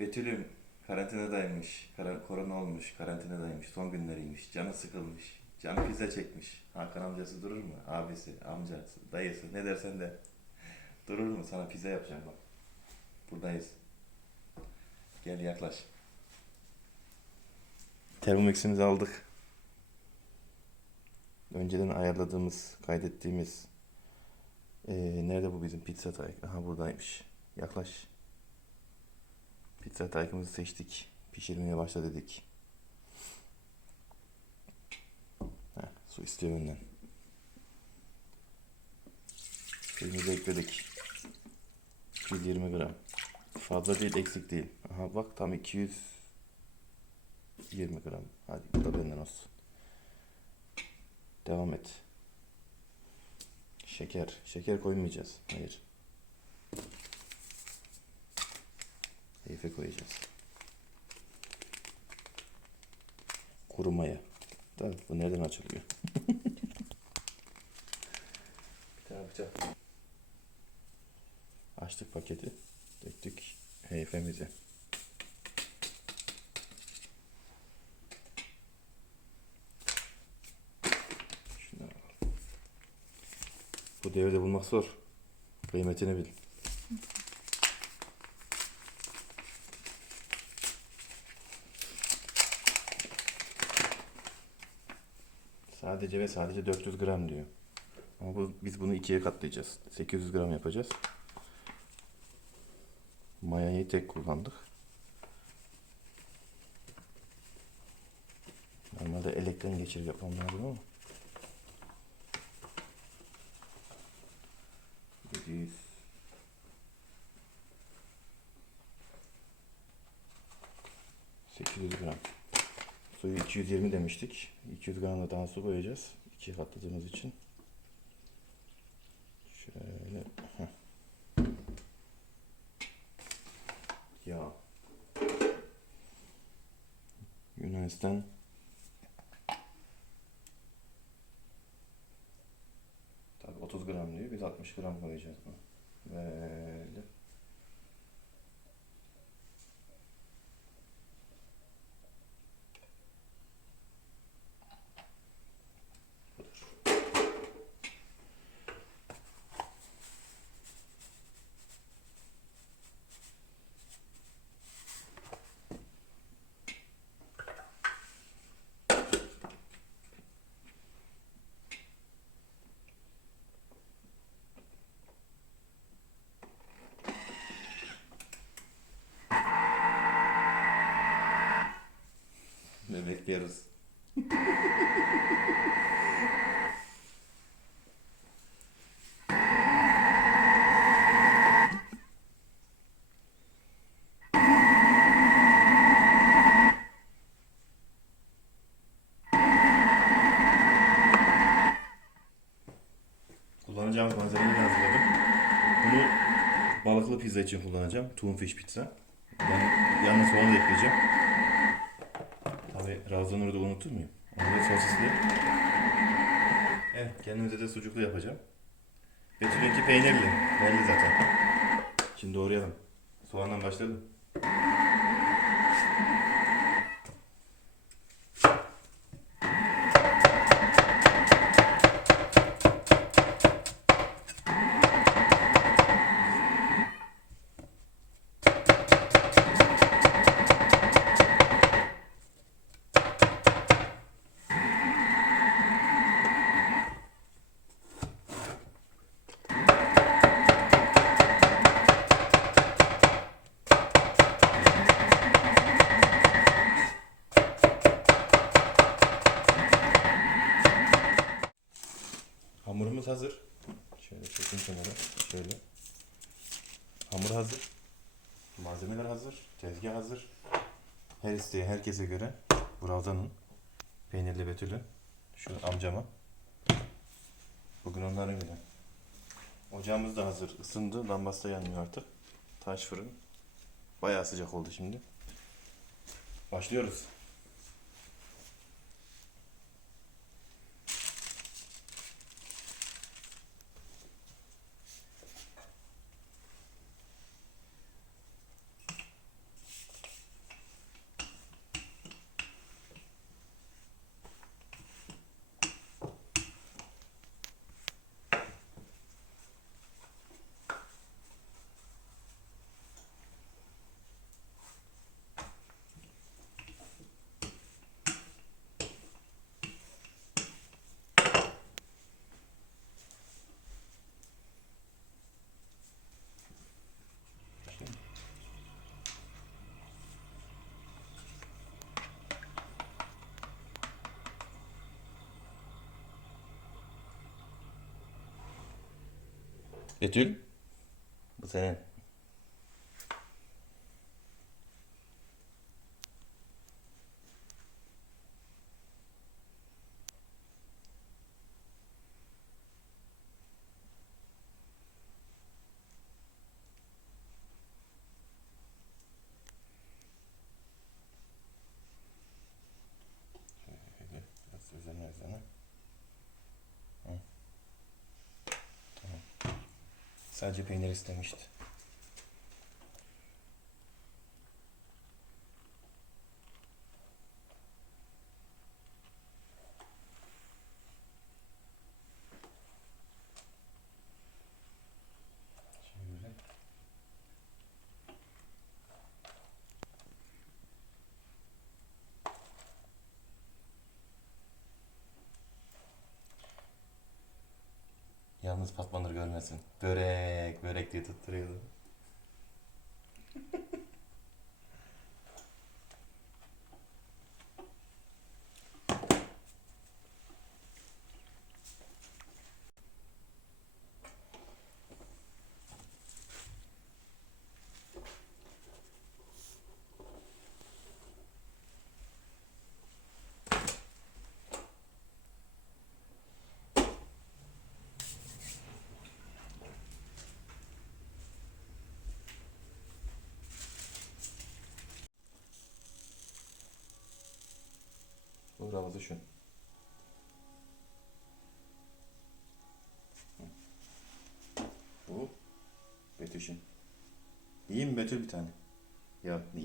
Betül'üm karantinadaymış. Kara, korona olmuş. Karantinadaymış. Son günleriymiş. Canı sıkılmış. Canı pizza çekmiş. Hakan amcası durur mu? Abisi, amcası, dayısı ne dersen de. Durur mu? Sana pizza yapacağım bak. Buradayız. Gel yaklaş. Termomix'imizi aldık. Önceden ayarladığımız, kaydettiğimiz ee, nerede bu bizim pizza tay? Aha buradaymış. Yaklaş. Pizza taykımızı seçtik. Pişirmeye başla dedik. Heh, su istiyor benden. Suyumuzu ekledik. 220 gram. Fazla değil eksik değil. Aha bak tam 220 gram. Hadi bu da benden olsun. Devam et. Şeker. Şeker koymayacağız. Hayır. Heyfe koyacağız. Kuru maya. Da bu nereden açılıyor? Bir tane bıçak. Açtık paketi. Döktük heyfemizi. Bu devirde bulmak zor. Kıymetini bil. Sadece ve sadece 400 gram diyor. Ama bu, biz bunu ikiye katlayacağız. 800 gram yapacağız. Mayayı tek kullandık. Normalde elekten geçirip yapmam lazım ama. 700 800 gram. Suyu 220 demiştik. 200 gram da daha su koyacağız. İkiye katladığımız için. Şöyle. Yağ. Yunanistan Tabii 30 gram diyor. Biz 60 gram koyacağız bunu. Böyle. Ve bekliyoruz. Kullanacağım malzemeleri hazırladım. Bunu balıklı pizza için kullanacağım. Tuna fish pizza. Ben yalnız soğanı da ekleyeceğim. Razanur'u da unutur muyum? Da sosisli. Evet, kendimize de sucuklu yapacağım. Betül'ünki peynirli. Belli zaten. Şimdi doğrayalım. Soğandan başlayalım. Hazır. Şöyle çekeyim kenara. Şöyle. Hamur hazır. Malzemeler hazır. Tezgah hazır. Her isteğe herkese göre. Buravdanın. Peynirli betülü. Şu amcama. Bugün onların günü. Ocağımız da hazır. Isındı. Lambası da yanmıyor artık. Taş fırın. Bayağı sıcak oldu şimdi. Başlıyoruz. Betül. Bu senin. Sadece peynir istemişti. Şöyle. Patlanır görmesin. Börek, börek diye tutturuyordu. Bravo düşün. Bu Betüş'ün. İyi mi Betül bir tane? Ya